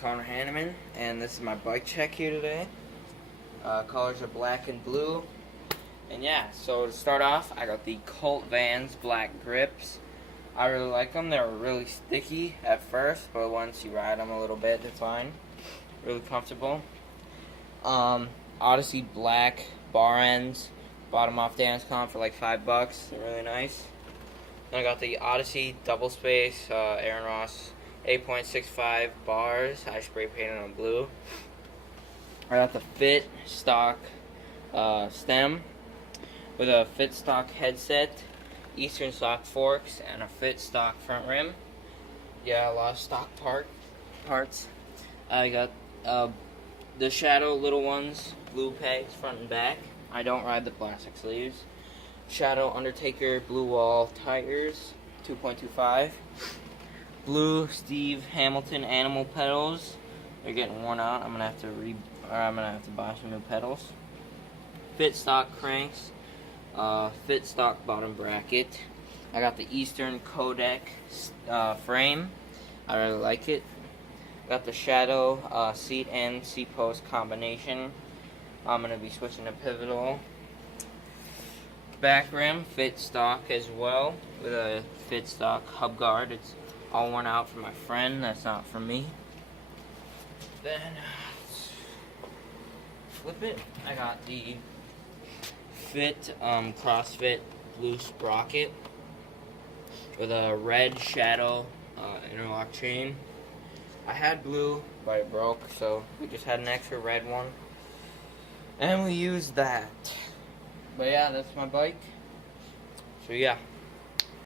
Connor Hanneman, and this is my bike check here today. Colors are black and blue. And yeah, so to start off, I got the Colt Vans black grips. I really like them. They were really sticky at first, but once you ride them a little bit, they're fine. Really comfortable. Odyssey black bar ends. Bought them off Danscom for like $5. They're really nice. Then I got the Odyssey double space Aaron Ross 8.65 bars. I spray painted on blue. I got the Fit stock stem with a Fit stock headset, Eastern stock forks, and a Fit stock front rim. Yeah, a lot of stock parts. I got the Shadow little ones, blue pegs front and back. I don't ride the plastic sleeves. Shadow Undertaker blue wall tires, 2.25. Blue Steve Hamilton animal pedals. They're getting worn out. I'm gonna have to buy some new pedals. Fit stock cranks. Fit stock bottom bracket. I got the Eastern Codec frame. I really like it. Got the Shadow seat and seat post combination. I'm gonna be switching to Pivotal. Back rim, Fit stock as well, with a Fit stock hub guard. It's all worn out for my friend, that's not for me. Then, flip it. I got the Fit CrossFit blue sprocket with a red Shadow interlock chain. I had blue, but it broke, so we just had an extra red one. And we used that. But yeah, that's my bike. So yeah.